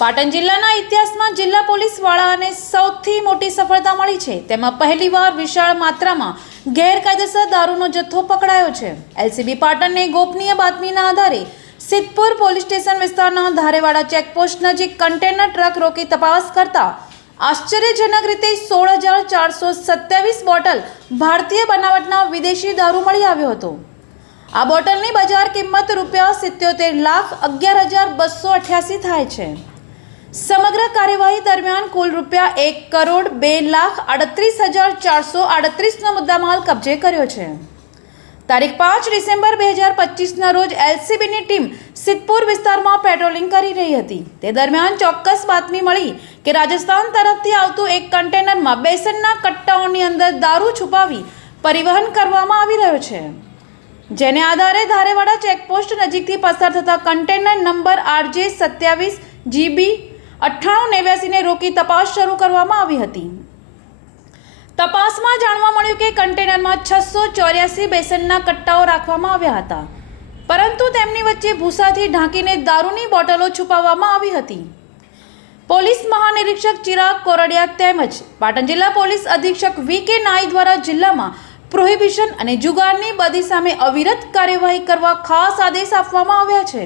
પાટણ જિલ્લાના ઇતિહાસમાં જિલ્લા પોલીસ વડાને સૌથી મોટી સફળતા મળી છે। તેમાં પહેલીવાર વિશાળ માત્રામાં ગેરકાયદેસર દારૂનો જથ્થો પકડાયો છે। એલસીબી પાટણને ગોપનીય બાતમીના આધારે સિદ્ધપુર પોલીસ સ્ટેશન વિસ્તારના ધારેવાડા ચેકપોસ્ટ નજીક કન્ટેનર ટ્રક રોકી તપાસ કરતા આશ્ચર્યજનક રીતે 16,427 બોટલ ભારતીય બનાવટના વિદેશી દારૂ મળી આવ્યો હતો। આ બોટલની બજાર કિંમત ₹77,11,288 થાય છે। સમગ્ર કાર્યવાહી દરમિયાન કુલ ₹1,02,38,438નો મુદ્દામાલ કબજે કર્યો છે। તારીખ 5 ડિસેમ્બર 2025ના રોજ એલસીબીની ટીમ સિદ્ધપુર વિસ્તારમાં પેટ્રોલિંગ કરી રહી હતી। તે દરમિયાન ચોક્કસ બાતમી મળી કે રાજસ્થાન તરફથી આવતું એક કન્ટેનરમાં બેસનના કટ્ટાઓની અંદર દારૂ છુપાવી પરિવહન કરવામાં આવી રહ્યો છે, જેને આધારે ધારેવાડા ચેકપોસ્ટ નજીકથી પસાર થતા કન્ટેનર નંબર RJ27GB 9889 ને રોકી તપાસ શરૂ કરવામાં આવી હતી। તપાસમાં જાણવા મળ્યું કે કન્ટેનરમાં 684 બેસનના કટ્ટાઓ રાખવામાં આવ્યા હતા, પરંતુ તેમની વચ્ચે ભૂસાથી ઢાંકીને દારૂની બોટલો છુપાવવામાં આવી હતી। પોલીસ મહાનિરીક્ષક ચિરાગ કોરડિયા તેમજ પાટણ જિલ્લા પોલીસ અધિક્ષક VK નાઈ દ્વારા જિલ્લામાં પ્રોહિબિશન અને જુગારની બદી સામે અવિરત કાર્યવાહી કરવા ખાસ આદેશ આપવામાં આવ્યા છે।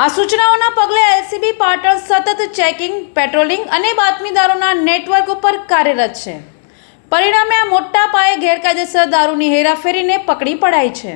આ સૂચનાઓના પગલે એલસીબી પાટણ સતત ચેકિંગ, પેટ્રોલિંગ અને બાતમીદારોના નેટવર્ક ઉપર કાર્યરત છે। પરિણામે આ મોટા પાયે ગેરકાયદેસર દારૂની હેરાફેરીને પકડી પડાઈ છે।